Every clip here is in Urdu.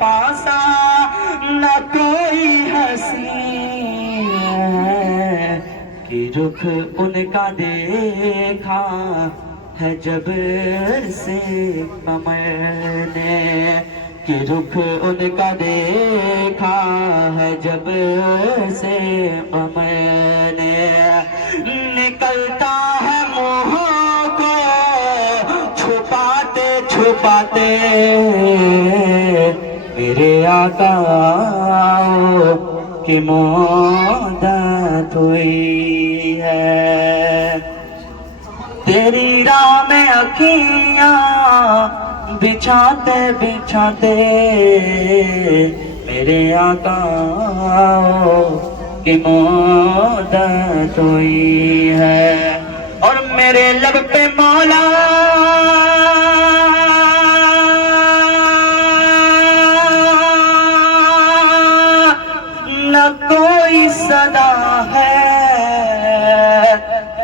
پاسا نہ کوئی ہنسی کہ رخ ان کا دیکھا ہے جب سے میں نے کہ رخ ان کا دیکھا ہے جب سے میں نے نکلتا ہے منہ کو چھپاتے چھپاتے میرے آقا کی مدت ہوئی ہے تیری راہ میں اکھیاں بچھاتے بچھاتے میرے آقا کی مدت ہوئی ہے اور میرے لب پہ مولا نہ کوئی صدا ہے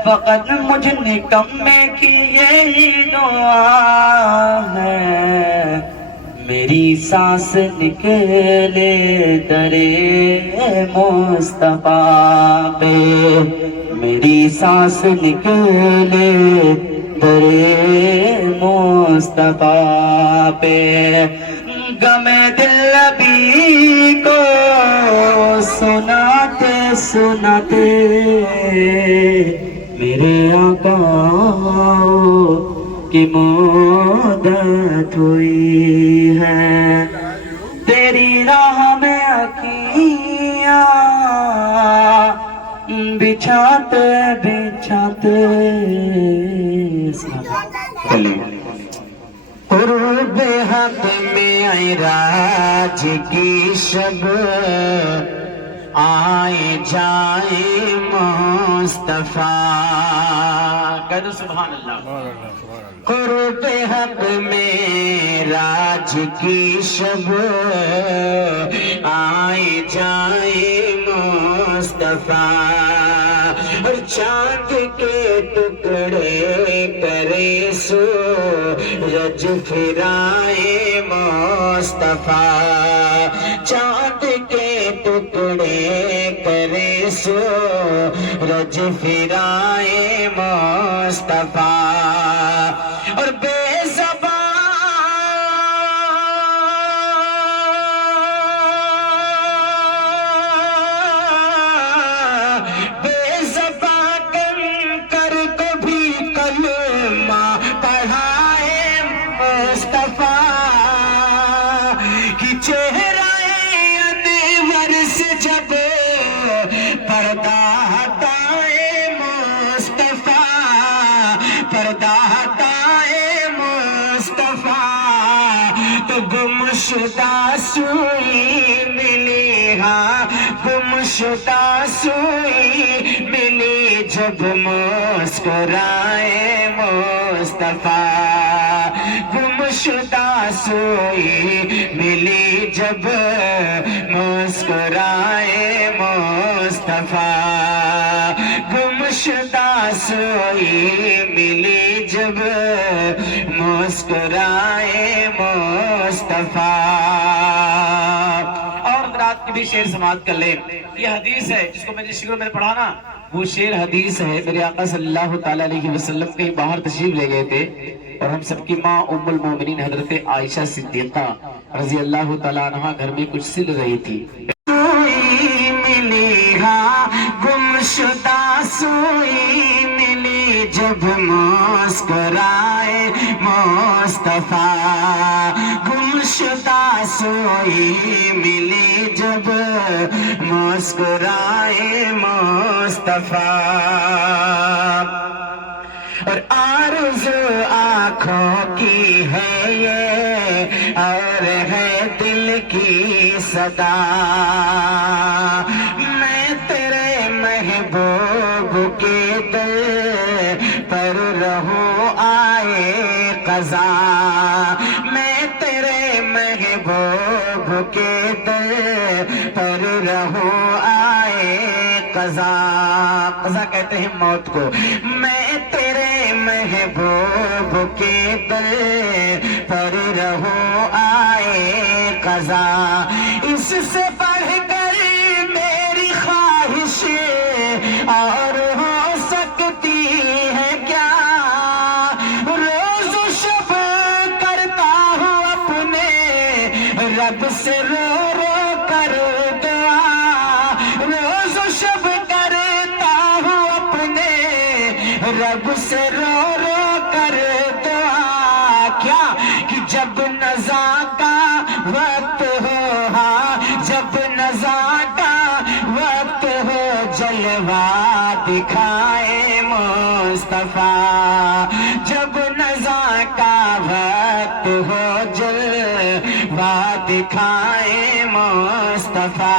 فقط مجھ نکمے کی یہی دعا ہے میری سانس نکلے درے مصطفیٰ پہ میری سانس نکلے درے مصطفیٰ پہ غم دل ابھی کو سناتے سناتے میرے آقا کی مدت ہوئی ہے تیری راہ میں اکھیاں بچھاتے بچھاتے قرب حق میں معراج کی شب آئے جائے مصطفیٰ کہہ دو سبحان اللہ قرب حق معراج کی شب آئے جائے مصطفیٰ اور چاند کے ٹکڑے کرے سورج پھرائے مصطفیٰ چاند کے ٹکڑے کرے سورج پھرائے مصطفیٰ اور بے گمشدہ سوئی ملی ہاں گمشدہ سوئی ملی جب مسکرائے مصطفیٰ گمشدہ سوئی ملی جب مسکرائے مصطفیٰ گمشدہ سوئی ملی جب مسکرائے مصطفیٰ اور رات کی بھی شعر سماعت کر لیں یہ حدیث ہے جس کو میں جس شکر میں نے پڑھا نا وہ شعر حدیث ہے میرے آقا صلی اللہ تعالیٰ علیہ وسلم کہیں باہر تشریف لے گئے تھے اور ہم سب کی ماں ام المومنین حضرت عائشہ صدیقہ رضی اللہ تعالیٰ عنہ گھر میں کچھ سل رہی تھی سوئی ملی ہاں گمشدہ سوئی ملی جب مسکرائے مصطفیٰ گمشدہ سوئی ملی جب مسکرائے مصطفیٰ اور آرزو آنکھوں کی ہے یہ اور ہے دل کی صدا میں تیرے محبوب کے در پر رہوں آئے قضا میں تیرے محبوب کے در پر رہوں آئے قضا قضا کہتے ہیں موت کو میں تیرے محبوب کے در پر رہوں آئے قضا رضا، اس سے بڑھ کر میری خواہش اور ہو سکتی ہے کیا؟ روز و شب کرتا ہوں اپنے رب سے رو رو کر دعا، روز و شب کرتا ہوں اپنے رب سے رو رو کر دعا، کیا کہ جب نزا کا وقت ہو، ہاں جب نزا کا وقت ہو، جلوہ دکھائے مصطفیٰ، جب نزا کا وقت ہو، جلوہ دکھائے مصطفیٰ،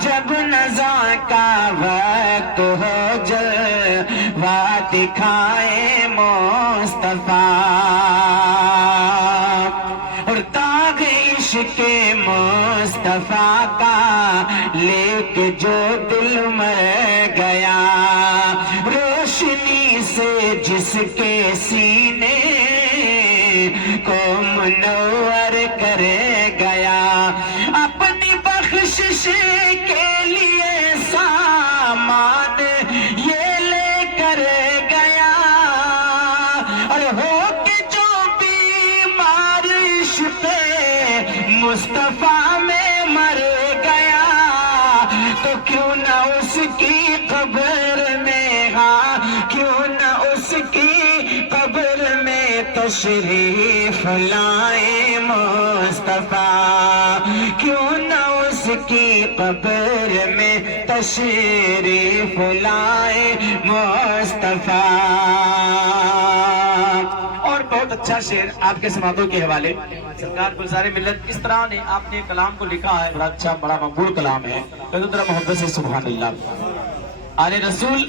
جب نزا کا وقت ہو، جلوہ دکھائے مصطفیٰ، اور داغ عشق مصطفیٰ کا لے کے جو دل مر گیا، روشنی سے جس کے سینے کو منور کر گیا، اپنی بخشش کے لیے سامان یہ لے کر گیا، اور ہو کے جو بیمار عشق مصطفیٰ میں مر گیا، تو کیوں نہ اس کی قبر میں، ہاں کیوں نہ اس کی قبر میں تشریف لائے مصطفیٰ، کیوں نہ اس کی قبر میں تشریف لائے مصطفیٰ۔ اور بہت اچھا شعر آپ کے سماعتوں کے حوالے، سرکار گلزار ملت اس طرح نے آپ نے کلام کو لکھا ہے، بڑا اچھا بڑا مقبول کلام ہے، تو ذرا محبت سے سبحان اللہ۔ آل رسول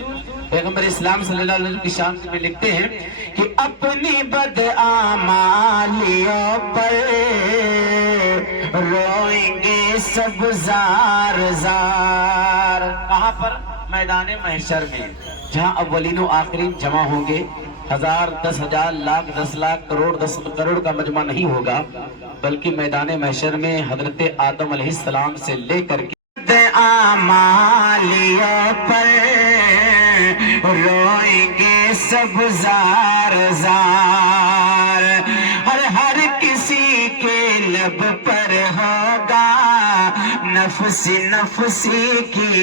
پیغمبر اسلام صلی اللہ علیہ وسلم کی شان میں لکھتے ہیں کہ اپنی بدعمالیوں پر روئیں گے سب زار زار، کہاں پر؟ میدان محشر میں، جہاں اولین و آخرین جمع ہوں گے، 1000 10,000 لاکھ 10 لاکھ کروڑ 10 کروڑ کا مجمع نہیں ہوگا، بلکہ میدان محشر میں حضرت آدم علیہ السلام سے لے کر کے اعمالیوں پر روئیں گے سب زار زار، ہر کسی کے لب پر ہوگا نفسی نفسی کی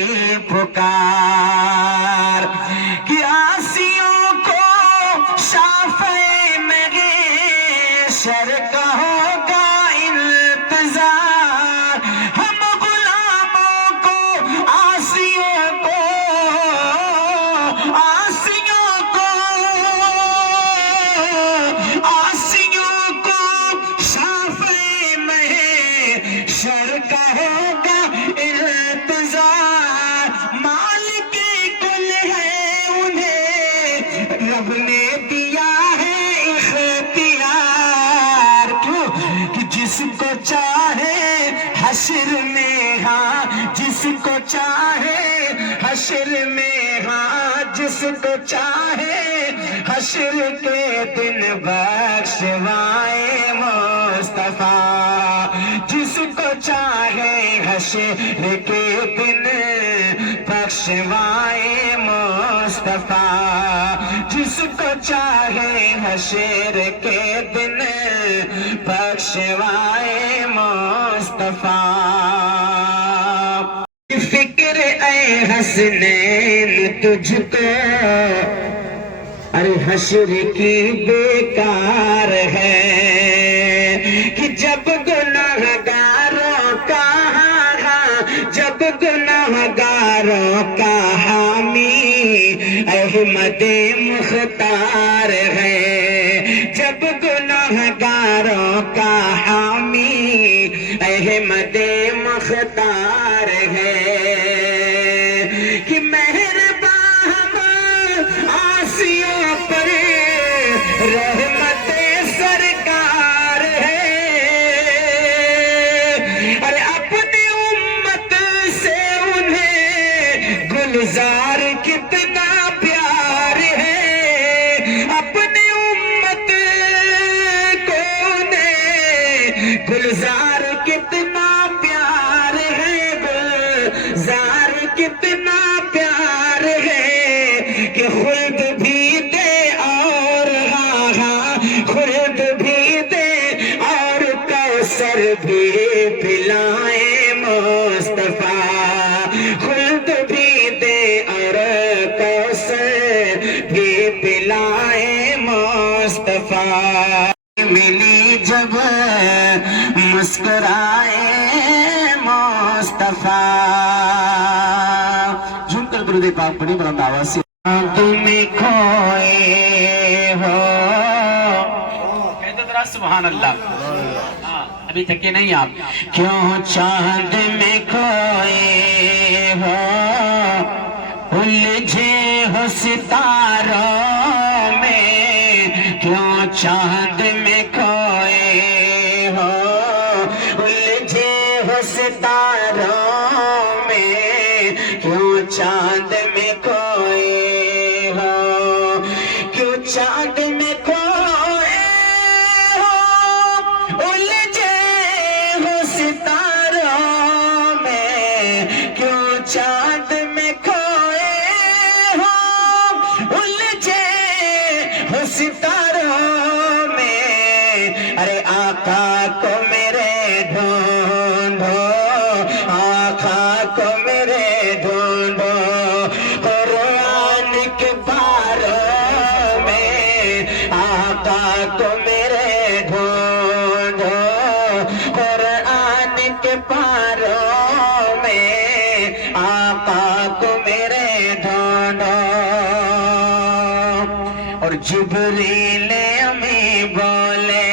پکار، کہ عاصیوں کو شافعِ محشر کا ہوگا انتظار، ہم غلاموں کو عاصیوں کو شافعِ محشر کا ہوگا انتظار، مالک کل ہے انہیں رب نے دیا ہے اختیار، کیوں کہ جس کو چاہے حشر میں، ہاں جس کو چاہے حشر میں، ہاں جس کو چاہے حشر کے دن بخشوائے مصطفیٰ، جس کو چاہے حشر کے دن بخشوائے مصطفیٰ، جس کو چاہے حشر کے دن بخشوائے مصطفیٰ۔ فکر اے حسنین تجھ کو ارے حشر کی بیکار ہے، کہ جب گناہگاروں کا جب گناہگاروں کا حامی احمد مختار ہے، جب گناہگاروں کا حامی احمد مختار ہے، کہ مہربان ہم عاصیوں پر رحمت سرکار ہے، ارے اپنی امت سے انہیں گلزار کتنا پیار ہے، اپنی امت کو انہیں گلزار کتنا خلد بھی دے اور کوثر بھی پلائے مصطفیٰ، خلد بھی دے اور کوثر بھی پلائے مصطفیٰ، ملی جب مسکرائے مصطفیٰ. جھوم کر درود پاک پڑھی بلند آواز سے. تم کھوئے ہو، کہہ دو ذرا سبحان اللہ. ہاں ابھی تھکے نہیں آپ. کیوں چاند میں کھوئے ہو، الجھے ہو ستاروں میں، کیوں چاند میں کھوئے ہو، الجھے ہو ستاروں میں، کیوں چاند میں کھوئے ہو، کیوں چاند میں کھوئے ہو، الجھے ہو ستاروں میں، کیوں چاند میں کھوئے ہو، الجھے ہو ستاروں میں. ارے آقا کو میرے ڈھونڈو، آقا کو میرے ڈھونڈو، قرآن کے پاروں میں، آقا کو میرے ڈھونڈو، قرآن کے پاروں میں، آقا کو میرے ڈھونڈو. اور جبریل امی بولے،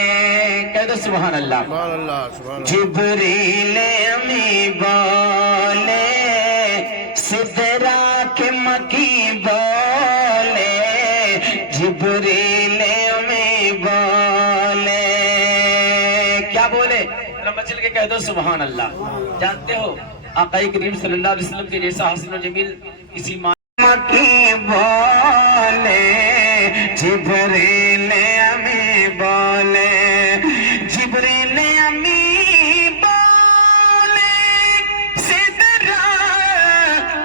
کہہ دو سبحان اللہ. جبریل امی بولے، سدرا کے مکی بولے، جبریل امی بولے، کیا بولے؟ ذرا مچل کے کہہ دو سبحان اللہ. جانتے ہو آقا کریم صلی اللہ علیہ وسلم کے جیسا حسن و جمیل کسی ماں مکی بولے، جبریل امی بولے، جبریل امی بولے، سدرا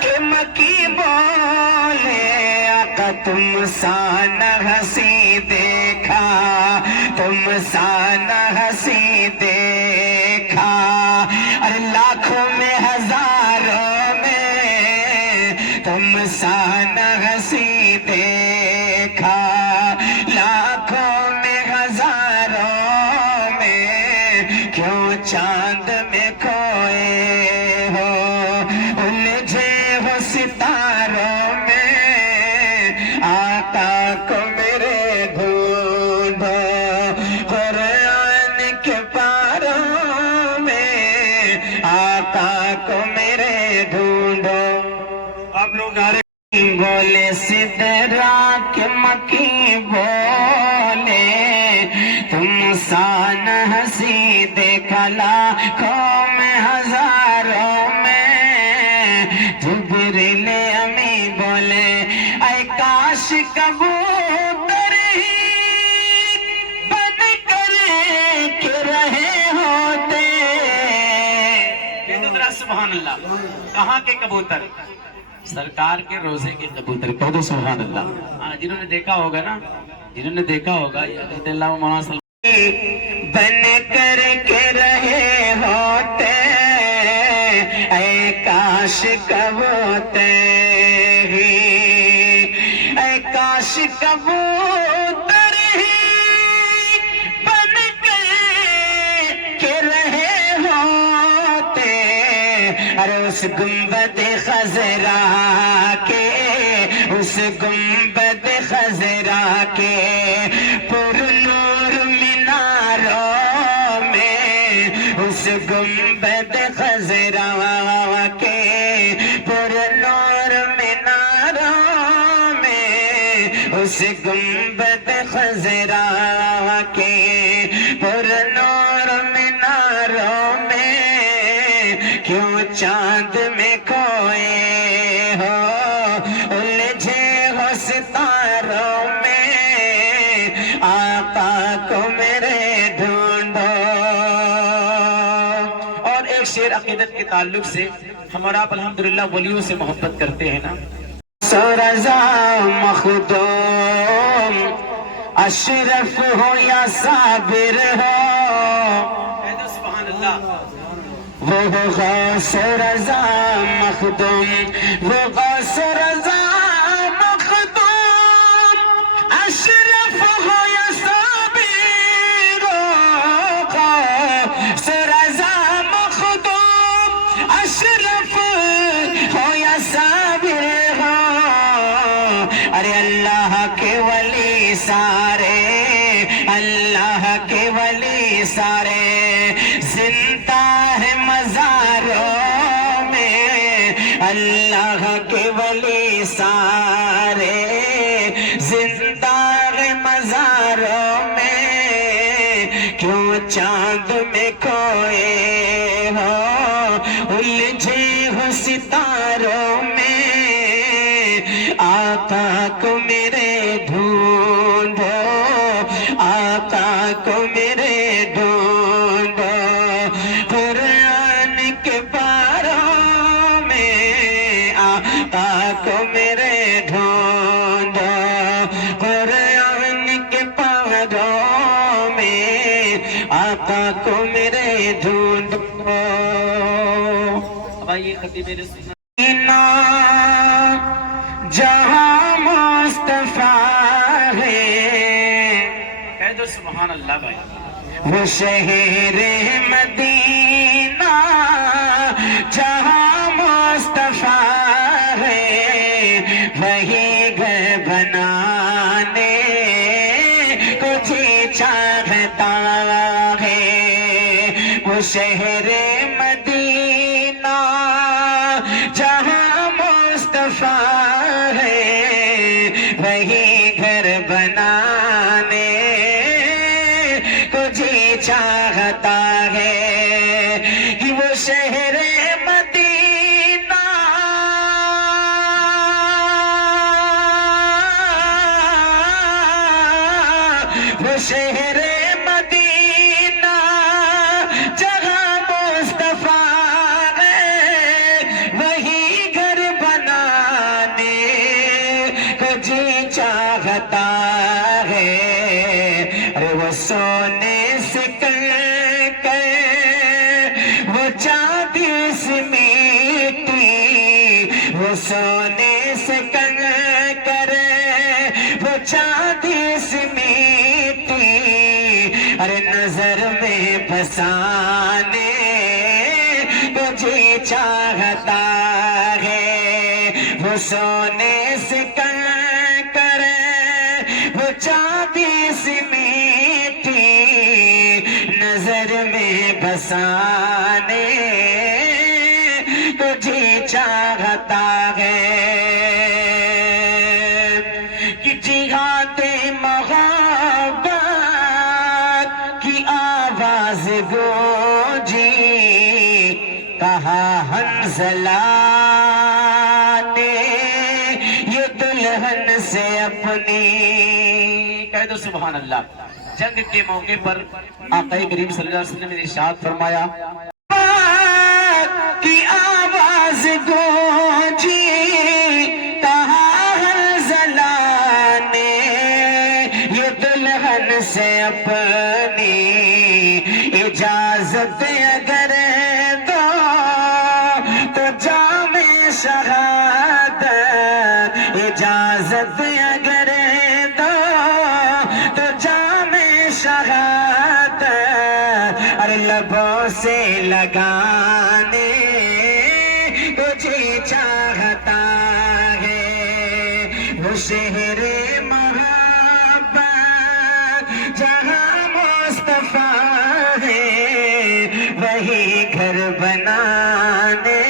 کے مکی بولے، آقا تم سان ہنسی دیکھا، تم سان ہنسی دیکھا، ارے لاکھوں میں ہزاروں میں تم سان ہنسی دیکھا، لاکھوں میں ہزاروں میں، کیوں چاند میں کھوئے ہو، الجھے ہو ستاروں میں، آقا کو میرے ڈھونڈو، قرآن کے پاروں میں، آقا کو میرے ڈھونڈو. آپ لوگ آ رہے بولے، سدرا کے مکی بولے، تم سان ہنسی دیکھا، لاکھوں میں ہزاروں میں، جبریل امی بولے، اے کاش کبوتر ہی بن کر کے رہے ہوتے. کہہ دو ذرا سبحان اللہ. کہاں کے کبوتر؟ سرکار کے روزے کے کبوتر. کہہ دو سبحان اللہ. ہاں جنہوں نے دیکھا ہوگا نا، جنہوں نے دیکھا ہوگا یہ اللہ مولانا صلی بن کر کے رہے ہوتے، اے کاش کبوتر ہی، اے کاش کبوتر ہی بن کے رہے ہوتے. ارے اس گنبد خضرا کے، اس گنبد خضرا کے پر نور میناروں میں، اس گنبد خضرا کے پر نور میناروں میں، اس گنبد خضرا کے پر نور میناروں میں، کیوں چاند میں کھوئے ہو، الجھے ہو ستاروں میں، آقا کو میرے ڈھونڈو. اور ایک شعر عقیدت کے تعلق سے، ہمارا آپ الحمدللہ ولیوں سے محبت کرتے ہیں نا. سو رضا مخدوم اشرف ہو یا صابر ہو، سبحان اللہ. وہ غوث رضا مخدوم، وہ غوث رضا مخدوم، اشرف ہو یا صابر ہو، غوث رضا مخدوم، اشرف ہو یا صابر ہو. ارے اللہ کے ولی سارے، اللہ کے ولی سارے زندہ ہے مزاروں میں، اللہ کے ولی سارے زندہ ہے مزاروں میں. کیوں چاند میں کھوئے ہو، الجھے ہو ستاروں میں، آقا کو میرے ڈھونڈو، آقا کو میرے ڈھونڈو. قرآن کے پاروں میں آقا کو میرے ڈھونڈو، قرآن کے پاروں میں آقا کو میرے ڈھونڈو. اب آئیے خطیب میرے سننا. جہاں مصطفیٰ ہے، کہہ دو سبحان اللہ بھائی. وہ شہر مدینہ جہاں مصطفیٰ ہے، وہی گھر بنانے کو جی چاہتا ہے. وہ شہر مدینہ جہاں مصطفیٰ ہے، وہی گھر بنانے کو جی چاہتا ہے. کہ وہ شہر مدینہ وہ شہر مدینہ جہاں مصطفیٰ ہے، وہی گھر بنانے کو جی چاہتا ہے. ارے وہ سونے سے کر وہ چاندی سے میٹی، وہ سونے سے کر وہ چاندی سے میٹی. ارے نظر میں بسانے کو جی چاہتا ہے. وہ سونے سے کر وہ چاندی سے میٹی، نظر میں بسانے کو جی چاہتا ہے. کہ جہاد محبت کی آواز گونجی، کہا حنظلہ نے یہ دلہن سے اپنی. کہہ دو سبحان اللہ. جنگ کے موقع پر آقا کریم صلی اللہ علیہ وسلم نے ارشاد فرمایا کی آواز گونجی، کہا حنظلہ نے یہ دلہن سے اپنی اجازت اگر دو تو جام شہادت، اجازت اگر دو تو جام شہادت. ارے لبوں سے لگانے کو جی چاہتا ہے. وہ شہر محبت جہاں مصطفیٰ ہے، وہی گھر بنانے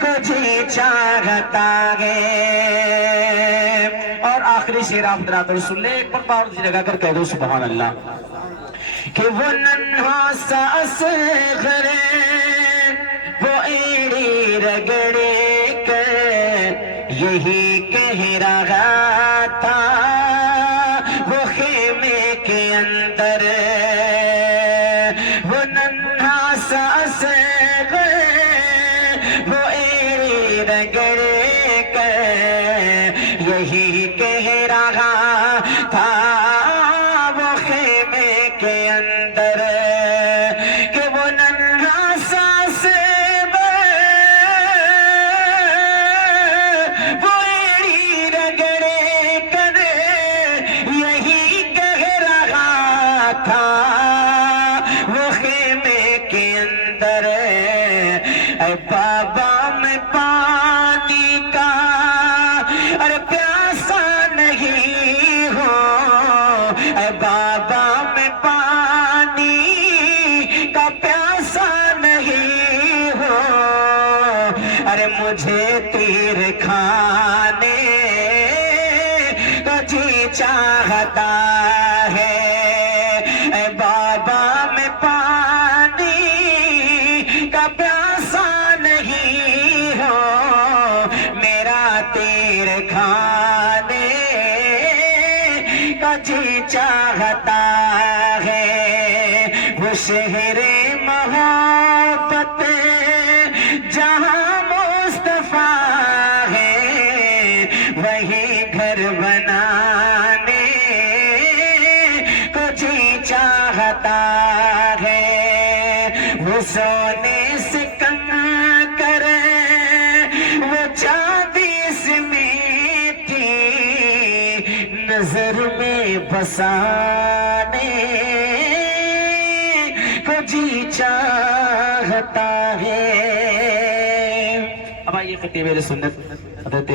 کو جی چاہتا ہے. اور آخری شعر آپ حضرات سن لیں ایک بار دوسری جگہ کر کہہ دو سبحان اللہ. کہ وہ ننھا سا اصغر وہ ایڑی رگڑے کر یہی کہہ رہا تھا وہ خیمے کے اندر. وہ ننھا سا اصغر وہ ایڑی رگڑے کر یہی کہہ رہا اے بابا میں پانی کا پیاسا نہیں ہوں، ارے مجھے تیر کھانے کا جی چاہتا ہے، اے بابا میں پانی کا پیاسا نہیں ہوں، میرا تیر کھانے کا جی چاہتا ہے، وہ شہر محبت جہاں مصطفیٰ ہے، وہی گھر بنانے کو جی چاہتا ہے، وہ سونے سے کنکر وہ چاندی سے میٹھی نظر میں بسانے کو جی چاہتا ہے۔ اب آئیے خطیب اہل سنت حضرت